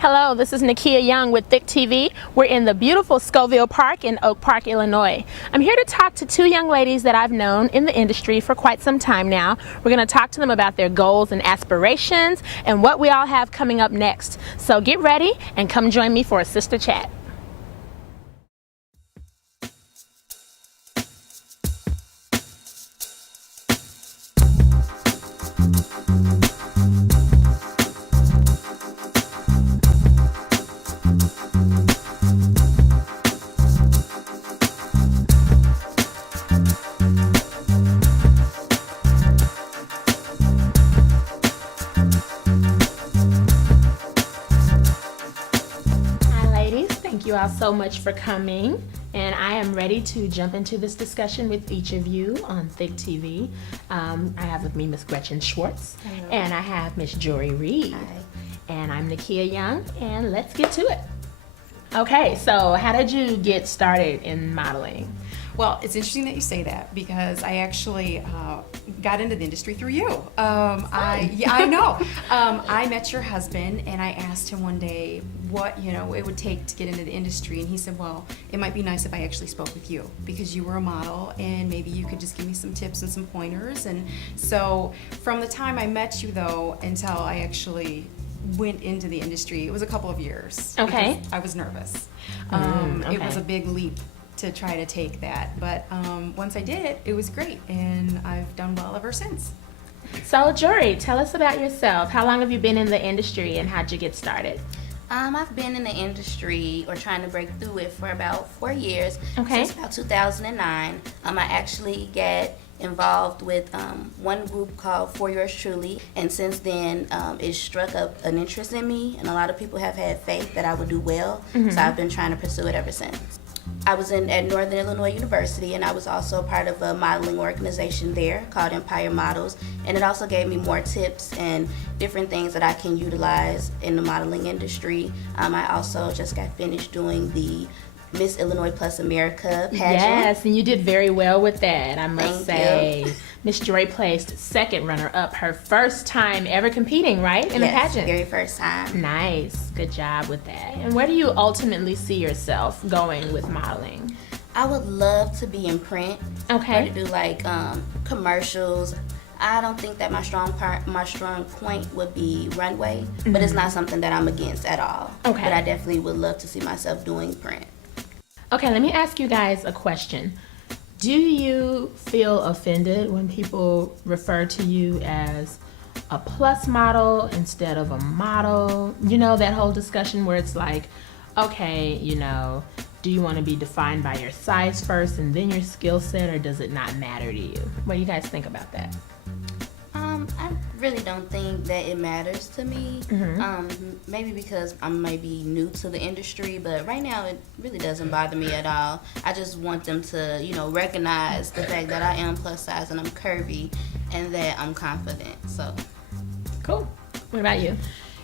Hello, this is Nikeya Young with ThYck TV. We're in the beautiful Scoville Park in Oak Park, Illinois. I'm here to talk to two young ladies that I've known in the industry for quite some time now. We're going to talk to them about their goals and aspirations and what we all have coming up next. So get ready and come join me for a sister chat. Thank you all so much for coming, and I am ready to jump into this discussion with each of you on ThYck TV. I have with me Miss Gretchen Schwartz. Hello. And I have Miss Jory Reed. Hi. And I'm Nikeya Young, and let's get to it. Okay, so how did you get started in modeling? Well, it's interesting that you say that because I actually got into the industry through you. I know. I met your husband and I asked him one day what it would take to get into the industry, and he said, well, it might be nice if I actually spoke with you because you were a model and maybe you could just give me some tips and some pointers. And so from the time I met you though until I actually went into the industry, it was a couple of years. Okay. I was nervous. Okay. It was a big leap to try to take that, but once I did it was great, and I've done well ever since. So Jory, tell us about yourself. How long have you been in the industry and how'd you get started? I've been in the industry or trying to break through it for about 4 years. Okay. Since about 2009. I actually got involved with one group called For Yours Truly, and since then it struck up an interest in me, and a lot of people have had faith that I would do well. So I've been trying to pursue it ever since. I was at Northern Illinois University, and I was also part of a modeling organization there called Empire Models, and it also gave me more tips and different things that I can utilize in the modeling industry. I also just got finished doing the Miss Illinois Plus America pageant. Yes, and you did very well with that, I must Thank say. Miss Jory placed second runner-up, her first time ever competing, right, in a Yes, pageant? very first time. Nice, good job with that. And where do you ultimately see yourself going with modeling? I would love to be in print. Okay. Or to do like commercials. I don't think that my strong point would be runway, but it's not something that I'm against at all. Okay. But I definitely would love to see myself doing print. Okay, let me ask you guys a question. Do you feel offended when people refer to you as a plus model instead of a model? You know, that whole discussion where it's like, okay, do you want to be defined by your size first and then your skill set, or does it not matter to you? What do you guys think about that? I really don't think that it matters to me. Maybe because I'm maybe new to the industry, but right now it really doesn't bother me at all. I just want them to, recognize the fact that I am plus size and I'm curvy and that I'm confident. So Cool. What about you?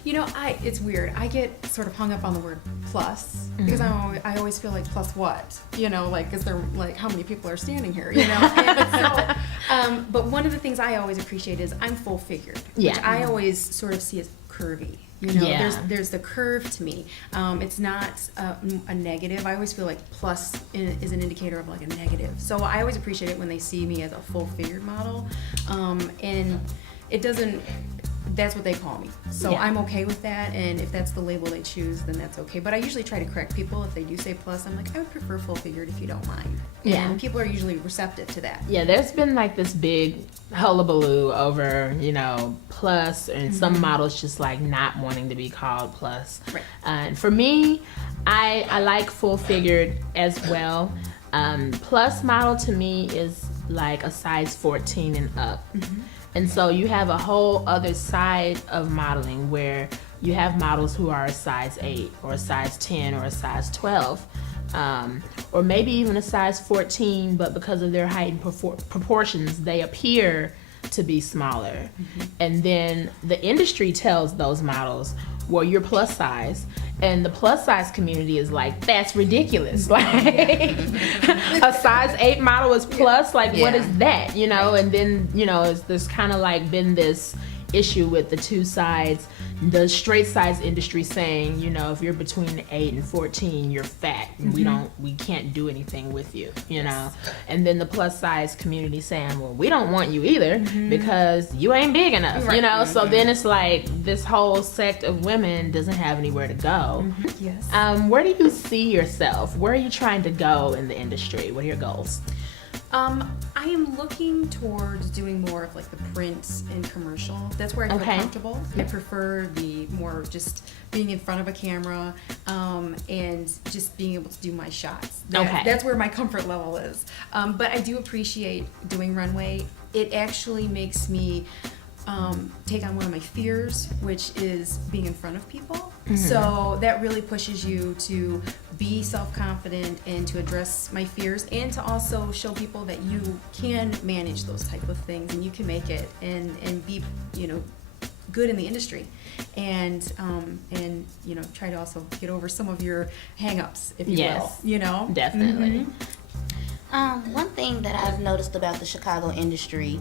It's weird. I get sort of hung up on the word plus because I always feel like plus what? Is there how many people are standing here? But one of the things I always appreciate is I'm full figured, which I always sort of see as curvy. There's the curve to me. It's not a negative. I always feel like plus is an indicator of like a negative. So I always appreciate it when they see me as a full figured model, and it doesn't. That's what they call me. So I'm okay with that, and if that's the label they choose, then that's okay. But I usually try to correct people if they do say plus. I'm like, I would prefer full figured if you don't mind. Yeah. And people are usually receptive to that. Yeah, there's been like this big hullabaloo over, plus, and some models just like not wanting to be called plus. Right. And for me, I like full figured as well. Plus model to me is like a size 14 and up. And so you have a whole other side of modeling where you have models who are a size 8 or a size 10 or a size 12, or maybe even a size 14, but because of their height and proportions, they appear to be smaller. And then the industry tells those models, well, you're plus size. And the plus size community is like, that's ridiculous. Like, a size 8 model is plus, what is that? And then, there's kind of like been this issue with the two sides the straight size industry saying, you know, if you're between 8 and 14, you're fat and we can't do anything with you, you know. And then the plus size community saying, well, we don't want you either because you ain't big enough, you know. So then it's like this whole sect of women doesn't have anywhere to go. Yes. Where do you see yourself? Where are you trying to go in the industry? What are your goals? I am looking towards doing more of like the print and commercial. That's where I feel comfortable. I prefer the more just being in front of a camera and just being able to do my shots. That's where my comfort level is. But I do appreciate doing runway. It actually makes me take on one of my fears, which is being in front of people. So that really pushes you to be self-confident and to address my fears and to also show people that you can manage those type of things and you can make it and be, you know, good in the industry and you know, try to also get over some of your hang-ups, if you will, you know? Definitely. One thing that I've noticed about the Chicago industry,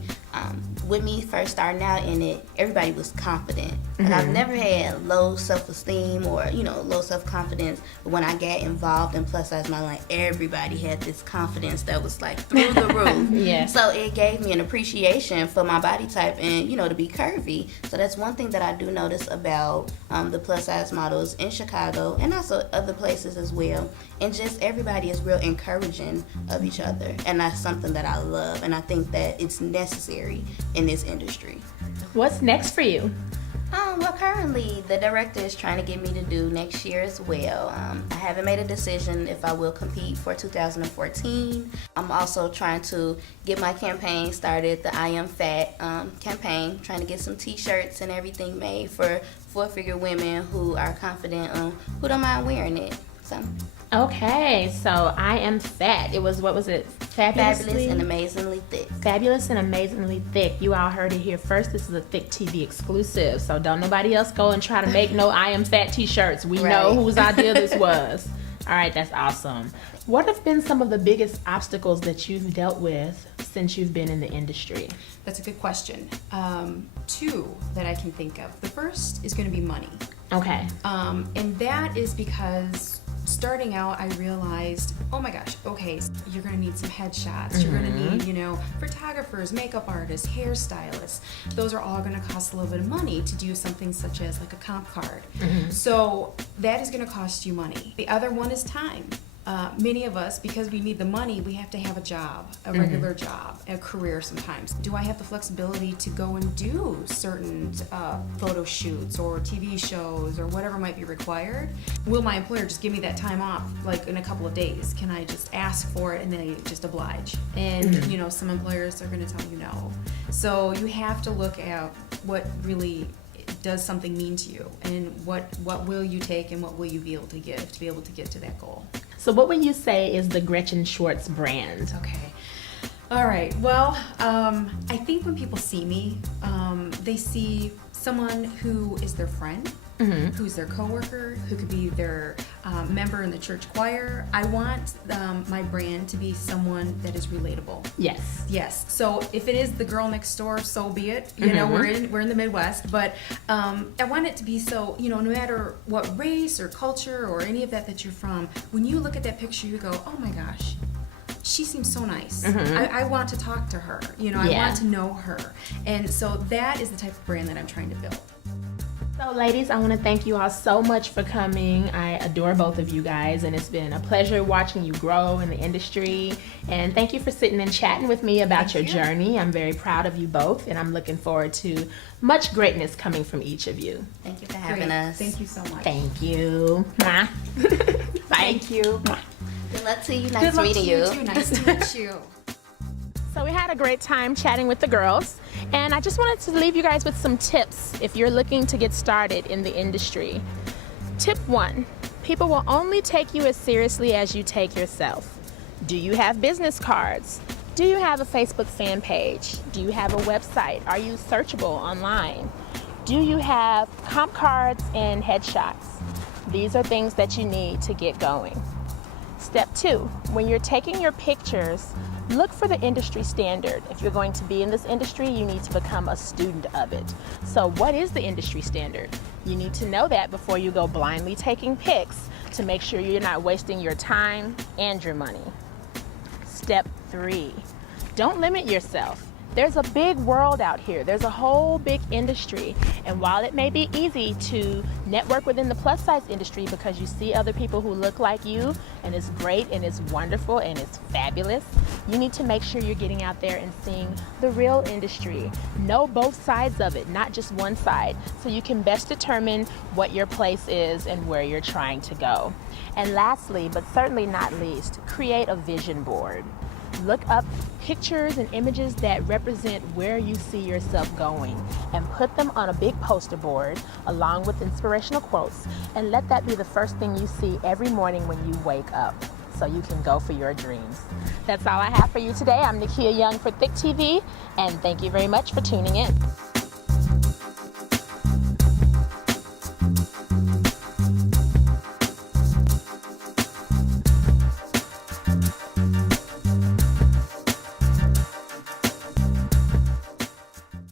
with me first starting out in it, everybody was confident. Like I've never had low self-esteem or, you know, low self-confidence. But when I got involved in plus size modeling, everybody had this confidence that was like through the roof. So it gave me an appreciation for my body type and, you know, to be curvy. So that's one thing that I do notice about the plus size models in Chicago and also other places as well. And just everybody is real encouraging of each other. And that's something that I love. And I think that it's necessary in this industry. What's next for you? Well, currently the director is trying to get me to do next year as well. I haven't made a decision if I will compete for 2014. I'm also trying to get my campaign started, the I Am Fat campaign, trying to get some t-shirts and everything made for four-figure women who are confident, who don't mind wearing it. So. Okay, so I Am Fat. It was, what was it? Fabulous and Amazingly Thick. Fabulous and Amazingly Thick. You all heard it here first. This is a ThYck TV exclusive. So don't nobody else go and try to make no I Am Fat t-shirts. We know whose idea this was. All right, that's awesome. What have been some of the biggest obstacles that you've dealt with since you've been in the industry? That's a good question. Two that I can think of. The first is going to be money. Okay. And that is because starting out, I realized, oh my gosh, okay, you're gonna need some headshots. You're gonna need, you know, photographers, makeup artists, hairstylists. Those are all gonna cost a little bit of money to do something such as like a comp card. So that is gonna cost you money. The other one is time. Many of us, because we need the money, we have to have a job, a regular job, a career sometimes. Do I have the flexibility to go and do certain photo shoots or TV shows or whatever might be required? Will my employer just give me that time off like in a couple of days? Can I just ask for it and then just oblige? And you know, some employers are going to tell you no. So you have to look at what really does something mean to you and what will you take and what will you be able to give to be able to get to that goal. So what would you say is the Gretchen Schwartz brand? Okay. All right. Well, I think when people see me, they see someone who is their friend, who's their coworker, who could be their member in the church choir. I want my brand to be someone that is relatable. Yes. Yes. So if it is the girl next door, so be it. You know, we're in the Midwest, but I want it to be so, you know, no matter what race or culture or any of that you're from, when you look at that picture, you go, oh my gosh, she seems so nice. I want to talk to her. You know, I want to know her. And so that is the type of brand that I'm trying to build. So ladies, I want to thank you all so much for coming. I adore both of you guys, and it's been a pleasure watching you grow in the industry. And thank you for sitting and chatting with me about your journey. I'm very proud of you both, and I'm looking forward to much greatness coming from each of you. Thank you for having us. Thank you so much. Thank you. Bye. Thank you. Good luck to you. Nice meeting you. Too. Nice to meet you. So we had a great time chatting with the girls, and I just wanted to leave you guys with some tips if you're looking to get started in the industry. Tip 1, people will only take you as seriously as you take yourself. Do you have business cards? Do you have a Facebook fan page? Do you have a website? Are you searchable online? Do you have comp cards and headshots? These are things that you need to get going. Step 2, when you're taking your pictures, look for the industry standard. If you're going to be in this industry, you need to become a student of it. So what is the industry standard? You need to know that before you go blindly taking pics to make sure you're not wasting your time and your money. Step 3, don't limit yourself. There's a big world out here. There's a whole big industry. And while it may be easy to network within the plus size industry because you see other people who look like you, and it's great and it's wonderful and it's fabulous, you need to make sure you're getting out there and seeing the real industry. Know both sides of it, not just one side, so you can best determine what your place is and where you're trying to go. And lastly, but certainly not least, create a vision board. Look up pictures and images that represent where you see yourself going and put them on a big poster board along with inspirational quotes, and let that be the first thing you see every morning when you wake up so you can go for your dreams. That's all I have for you today. I'm Nikeya Young for ThYck TV, and thank you very much for tuning in.